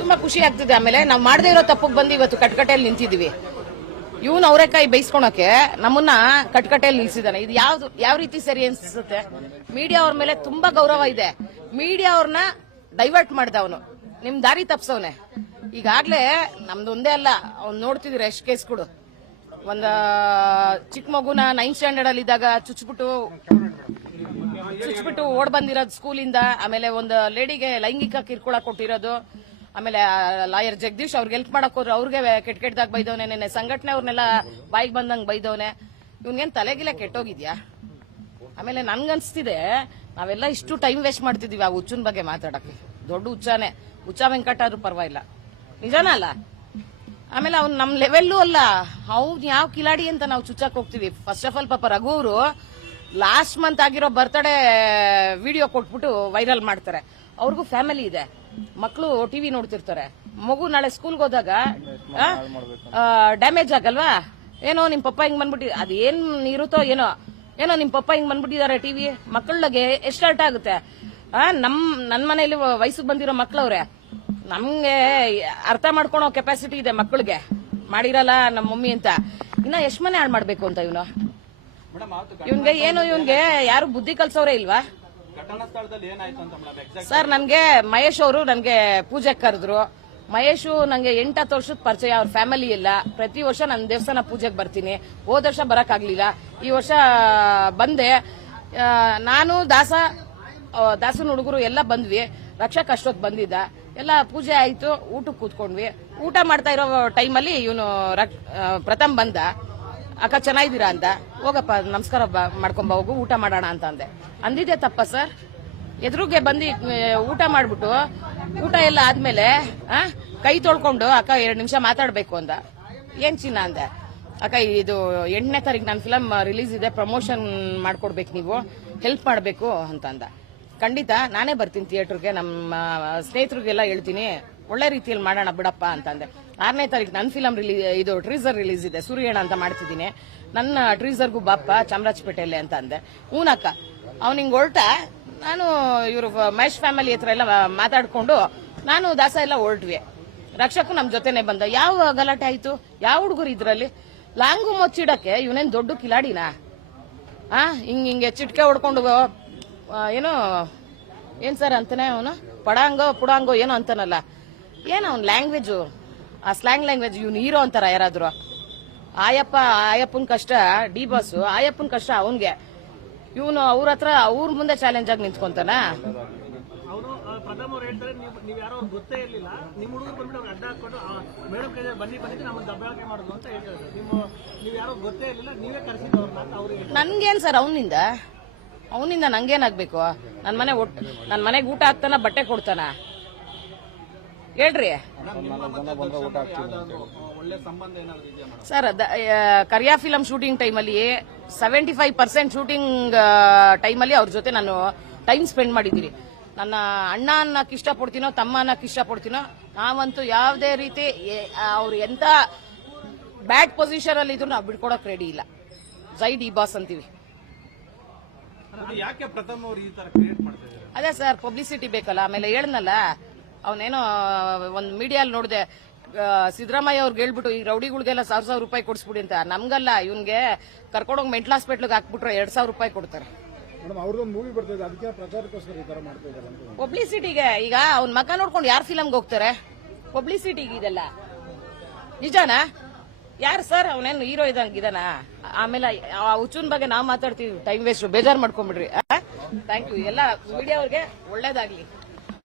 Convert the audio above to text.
ತುಂಬಾ ಖುಷಿ ಆಗ್ತಿದೆ. ಆಮೇಲೆ ನಾವು ಮಾಡದೇ ಇರೋ ತಪ್ಪಿಗೆ ಬಂದು ಇವತ್ತು ಕಟ್ಕಟೆಯಲ್ಲಿ ನಿಂತಿದೀವಿ. ಇವನು ಅವರೆಕಾಯಿ ಬೈಸ್ಕೊಳಕ್ಕೆ ನಮ್ಮನ್ನ ಕಟ್ಕಟೆಯಲ್ಲಿ ನಿಲ್ಸಿದಾನೆ. ಇದು ಯಾವ ರೀತಿ ಸರಿ ಅನ್ಸುತ್ತೆ? ಮೀಡಿಯಾ ಅವ್ರ ಮೇಲೆ ತುಂಬಾ ಗೌರವ ಇದೆ. ಮೀಡಿಯಾ ಅವ್ರನ್ನ ಡೈವರ್ಟ್ ಮಾಡ್ದ ಅವನು, ನಿಮ್ ದಾರಿ ತಪ್ಸವನೆ. ಈಗಾಗ್ಲೇ ನಮ್ದು ಒಂದೇ ಅಲ್ಲ, ಅವ್ನು ನೋಡ್ತಿದೀರ ಎಷ್ಟು ಕೇಸ್ಗಳು. ಒಂದ ಚಿಕ್ಕ ಮಗುನ 9th ಸ್ಟ್ಯಾಂಡರ್ಡ್ ಅಲ್ಲಿ ಇದ್ದಾಗ ಚುಚ್ಬಿಟ್ಟು ಓಡ್ ಬಂದಿರೋದು ಸ್ಕೂಲಿಂದ. ಆಮೇಲೆ ಒಂದು ಲೇಡಿಗೆ ಲೈಂಗಿಕ ಕಿರುಕುಳ ಕೊಟ್ಟಿರೋದು. ಆಮೇಲೆ ಲಾಯರ್ ಜಗದೀಶ್ ಅವ್ರಿಗೆ ಹೆಲ್ಪ್ ಮಾಡಕ್ ಹೋದ್ರು, ಅವ್ರಿಗೆ ಕೆಟ್ಟದಾಗ ಬೈದವನೆ. ನೆನ್ನೆ ಸಂಘಟನೆ ಅವ್ರನ್ನೆಲ್ಲ ಬಾಯಿಗೆ ಬಂದಂಗ್ ಬೈದವನೆ. ಇವ್ನಿಗೇನ್ ತಲೆಗಿಲೆ ಕೆಟ್ಟೋಗಿದ್ಯಾ? ಆಮೇಲೆ ನನ್ಗನ್ಸ್ತಿದೆ ನಾವೆಲ್ಲ ಇಷ್ಟು ಟೈಮ್ ವೇಸ್ಟ್ ಮಾಡ್ತಿದೀವಿ ಆ ಹುಚ್ಚನ್ ಬಗ್ಗೆ ಮಾತಾಡಕ್ಕೆ. ದೊಡ್ಡ ಹುಚ್ಚಾನೆ, ಹುಚ್ಚ ವೆಂಕಟ ಆದ್ರೂ ಪರವಾಗಿಲ್ಲ, ನಿಜಾನ ಅಲ್ಲ? ಆಮೇಲೆ ಅವ್ನು ನಮ್ ಲೆವೆಲ್ಲೂ ಅಲ್ಲ, ಅವ್ನು ಯಾವ ಕಿಲಾಡಿ ಅಂತ ನಾವು ಚುಚ್ಚಕ್ ಹೋಗ್ತೀವಿ. ಫಸ್ಟ್ ಆಫ್ ಆಲ್ ಪಾಪ ರಘು ಅವರು ಲಾಸ್ಟ್ ಮಂತ್ ಆಗಿರೋ ಬರ್ತ್ಡೇ ವಿಡಿಯೋ ಕೊಟ್ಬಿಟ್ಟು ವೈರಲ್ ಮಾಡ್ತಾರೆ. ಅವ್ರಿಗೂ ಫ್ಯಾಮಿಲಿ ಇದೆ, ಮಕ್ಕಳು ಟಿವಿ ನೋಡ್ತಿರ್ತಾರೆ. ಮಗು ನಾಳೆ ಸ್ಕೂಲ್ಗೆ ಹೋದಾಗ ಡ್ಯಾಮೇಜ್ ಆಗಲ್ವಾ? ಏನೋ ನಿಮ್ ಪಪ್ಪ ಹಿಂಗ್ ಬಂದ್ಬಿಟ್ಟಿ, ಅದೇನ್ ಇರುತ್ತೋ ಏನೋ ನಿಮ್ ಪಪ್ಪ ಹಿಂಗ್ ಬಂದ್ಬಿಟ್ಟಿದ್ದಾರೆ ಟಿವಿ ಮಕ್ಕಳಿಗೆ ಎಷ್ಟು ಅರ್ಥ ಆಗುತ್ತೆ? ನನ್ ಮನೇಲಿ ವಯಸ್ಸಿಗೆ ಬಂದಿರೋ ಮಕ್ಳವ್ರೆ, ನಮ್ಗೆ ಅರ್ಥ ಮಾಡ್ಕೊಳೋ ಕೆಪಾಸಿಟಿ ಇದೆ ಮಕ್ಕಳಿಗೆ, ಮಾಡಿರಲ್ಲ ನಮ್ಮ ಮಮ್ಮಿ ಅಂತ. ಇನ್ನ ಎಷ್ಟ್ ಮನೆ ಹಾಳು ಮಾಡ್ಬೇಕು ಅಂತ ಇವನ್ಗೆ ಯಾರು ಬುದ್ಧಿ ಕಲ್ಸೋರೇ ಇಲ್ವಾ? ಸರ್, ನನ್ಗೆ ಮಹೇಶ್ ಅವರು ನನ್ಗೆ ಪೂಜೆ ಕರೆದ್ರು. ಮಹೇಶು ನಂಗೆ 8-10 ವರ್ಷದ ಪರಿಚಯ. ಅವ್ರ ಫ್ಯಾಮಿಲಿ ಇಲ್ಲ. ಪ್ರತಿ ವರ್ಷ ನನ್ನ ದೇವಸ್ಥಾನ ಪೂಜೆಗೆ ಬರ್ತೀನಿ. ಹೋದ ವರ್ಷ ಬರಕ್ ಆಗ್ಲಿಲ್ಲ, ಈ ವರ್ಷ ಬಂದೆ. ನಾನು ದಾಸನ ಹುಡುಗರು ಎಲ್ಲ ಬಂದ್ವಿ. ರಕ್ಷಕ್ ಅಷ್ಟೊತ್ತು ಬಂದಿದ್ದ. ಎಲ್ಲ ಪೂಜೆ ಆಯ್ತು, ಊಟಕ್ಕೆ ಕೂತ್ಕೊಂಡ್ವಿ. ಊಟ ಮಾಡ್ತಾ ಇರೋ ಟೈಮಲ್ಲಿ ಇವನು ಪ್ರಥಮ್ ಬಂದ. ಅಕ್ಕ ಚೆನ್ನಾಗಿದ್ದೀರಾ ಅಂತ. ಹೋಗಪ್ಪ ನಮಸ್ಕಾರ ಮಾಡ್ಕೊಂಬ, ಹೋಗು ಊಟ ಮಾಡೋಣ ಅಂತ ಅಂದಿದ್ದೆ ತಪ್ಪ ಸರ್? ಎದುರುಗೆ ಬಂದು ಊಟ ಮಾಡ್ಬಿಟ್ಟು ಊಟ ಎಲ್ಲ ಆದ್ಮೇಲೆ ಕೈ ತೊಳ್ಕೊಂಡು ಅಕ್ಕ 2 ನಿಮಿಷ ಮಾತಾಡ್ಬೇಕು ಅಂದ. ಏನ್ ಚಿನ್ನ ಅಂದೆ. ಅಕ್ಕ ಇದು 8ನೇ ತಾರೀಕು ನನ್ನ ಫಿಲಮ್ ರಿಲೀಸ್ ಇದೆ, ಪ್ರಮೋಷನ್ ಮಾಡ್ಕೊಡ್ಬೇಕು, ನೀವು ಹೆಲ್ಪ್ ಮಾಡಬೇಕು ಅಂತಂದ. ಖಂಡಿತ ನಾನೇ ಬರ್ತೀನಿ ಥಿಯೇಟರ್ಗೆ, ನಮ್ಮ ಸ್ನೇಹಿತರಿಗೆಲ್ಲ ಹೇಳ್ತೀನಿ, ಒಳ್ಳೆ ರೀತಿಯಲ್ಲಿ ಮಾಡೋಣ ಬಿಡಪ್ಪ ಅಂತಂದೆ. 6ನೇ ತಾರೀಕು ನನ್ನ ಫಿಲಮ್ ಇದು ಟ್ರೀಸರ್ ರಿಲೀಸ್ ಇದೆ, ಸೂರ್ಯಣ್ಣ ಅಂತ ಮಾಡ್ತಿದ್ದೀನಿ, ನನ್ನ ಟ್ರೀಸರ್ಗೂ ಬಾಪ ಚಾಮರಾಜಪೇಟೆಯಲ್ಲಿ ಅಂತ ಅಂದೆ. ಹೂನಕ್ಕ. ಅವ್ನು ಹಿಂಗ್ ಹೊರಟ, ನಾನು ಇವರು ಮಹೇಶ್ ಫ್ಯಾಮಿಲಿ ಹತ್ರ ಎಲ್ಲ ಮಾತಾಡ್ಕೊಂಡು ನಾನು ದಾಸ ಎಲ್ಲ ಹೊರಟ್ವಿ. ರಕ್ಷಕು ನಮ್ ಜೊತೆನೆ ಬಂದ. ಯಾವ ಗಲಾಟೆ ಆಯ್ತು? ಯಾವ ಹುಡುಗರು ಇದ್ರಲ್ಲಿ? ಲಾಂಗು ಮುಚ್ಚಿಡಕ್ಕೆ ಇವನೇನ್ ದೊಡ್ಡ ಕಿಲಾಡಿನಾ? ಹಿಂಗೆ ಚಿಟ್ಕೆ ಹೊಡ್ಕೊಂಡು ಏನೋ ಏನ್ ಸರ್ ಅಂತಾನೆ ಅವನು ಪುಡಾಂಗೋ ಏನೋ ಅಂತಾನಲ್ಲ, ಏನ ಅವ್ನ ಲ್ಯಾಂಗ್ವೇಜು, ಆ ಸ್ಲ್ಯಾಂಗ್ ಲ್ಯಾಂಗ್ವೇಜ್. ಇವ್ನು ಹೀರೋ ಅಂತಾರ ಯಾರಾದ್ರು? ಆಯಪ್ಪನ್ ಕಷ್ಟ ಡಿ ಬಾಸ್, ಆಯಪ್ಪನ್ ಕಷ್ಟ ಅವನ್ಗೆ. ಇವನು ಅವ್ರ ಹತ್ರ ಅವ್ರ ಮುಂದೆ ಚಾಲೆಂಜ್ ಆಗಿ ನಿಂತ್ಕೊಂತಾನ. ಗೊತ್ತೇ ಇರಲಿಲ್ಲ, ನಿಮ್ಮ ಹುಡುಗರು ಬಂದ್ಬಿಟ್ಟು ಅವ್ರು ಅಡ್ಡ ಹಾಕೊಂಡು ಮೇಡಮ್ ಕೈ ಬನ್ನಿ ನಮ್ಮನ್ನು ದಬ್ಬಾಳಿಕೆ ಮಾಡೋದು ಅಂತ ಹೇಳ್ತಾರೆ. ನೀವು ಯಾರೋ ಗೊತ್ತೇ ಇರಲಿಲ್ಲ, ನೀವೇ ಕರೆಸಿದವ್ರನ್ನ ಅಂತ ಅವ್ರಿಗೆ. ನನ್ಗೇನ್ ಸರ್ ಅವನಿಂದ ನಂಗೇನಾಗ್ಬೇಕು? ನನ್ನ ಮನೆಗೆ ಊಟ ಹಾಕ್ತಾನ, ಬಟ್ಟೆ ಕೊಡ್ತಾನ? ಹೇಳ್ರಿ ಸರ್. ಕರಿಯಾ ಫಿಲಂ ಶೂಟಿಂಗ್ ಟೈಮಲ್ಲಿ 75% ಶೂಟಿಂಗ್ ಟೈಮಲ್ಲಿ ಅವ್ರ ಜೊತೆ ನಾನು ಟೈಮ್ ಸ್ಪೆಂಡ್ ಮಾಡಿದ್ದೀನಿ. ನನ್ನ ಅಣ್ಣ ಅನ್ನಕ್ಕೆ ಇಷ್ಟಪಡ್ತೀನೋ, ತಮ್ಮ ಅನ್ನಕ್ಕೆ ಇಷ್ಟಪಡ್ತೀನೋ, ನಾವಂತೂ ಯಾವುದೇ ರೀತಿ ಅವ್ರು ಎಂತ ಬ್ಯಾಡ್ ಪೊಸಿಷನ್ ಅಲ್ಲಿ ಇದ್ರು ನಾವು ಬಿಡ್ಕೊಡಕ್ ರೆಡಿ ಇಲ್ಲ. ಜೈ ಡಿ ಬಾಸ್ ಅಂತೀವಿ. ಅದೇ ಸರ್, ಪಬ್ಲಿಸಿಟಿ ಬೇಕಲ್ಲ. ಆಮೇಲೆ ಹೇಳನಲ್ಲ, ಅವನೇನೋ ಒಂದು ಮೀಡಿಯಲ್ಲಿ ನೋಡಿದೆ, ಸಿದ್ದರಾಮಯ್ಯ ಅವ್ರಿಗೆ ಹೇಳ್ಬಿಟ್ಟು ಈ ರೌಡಿಗಳಿಗೆಲ್ಲ 1,000 ರೂಪಾಯಿ ಕೊಡಿಸ್ಬಿಡಿ ಅಂತ. ನಮ್ಗಲ್ಲ, ಇವನ್ಗೆ ಕರ್ಕೊಂಡೋಗಿ ಮೆಂಟಲ್ ಹಾಸ್ಪಿಟ್ಲಿಗೆ ಹಾಕ್ಬಿಟ್ರೆ 2,000 ರೂಪಾಯಿ ಕೊಡ್ತಾರೆ. ಪಬ್ಲಿಸಿಟಿಗೆ. ಈಗ ಅವ್ನ ಮಗ ನೋಡ್ಕೊಂಡು ಯಾರು ಫಿಲಮ್ಗೆ ಹೋಗ್ತಾರೆ? ಪಬ್ಲಿಸಿಟಿಗೆ ಇದೆಲ್ಲ ನಿಜಾನಾ? ಯಾರು ಸರ್? ಅವನೇನು ಹೀರೋ ಇದಾನ? ಆಮೇಲೆ ಆ ಹುಚ್ಚುನ್ ಬಗ್ಗೆ ನಾವು ಮಾತಾಡ್ತೀವಿ, ಟೈಮ್ ವೇಸ್ಟ್, ಬೇಜಾರು ಮಾಡ್ಕೊಂಡ್ಬಿಡ್ರಿ. Thank you. ಎಲ್ಲ ಮೀಡಿಯಾ ಅವ್ರಿಗೆ ಒಳ್ಳೇದಾಗ್ಲಿ.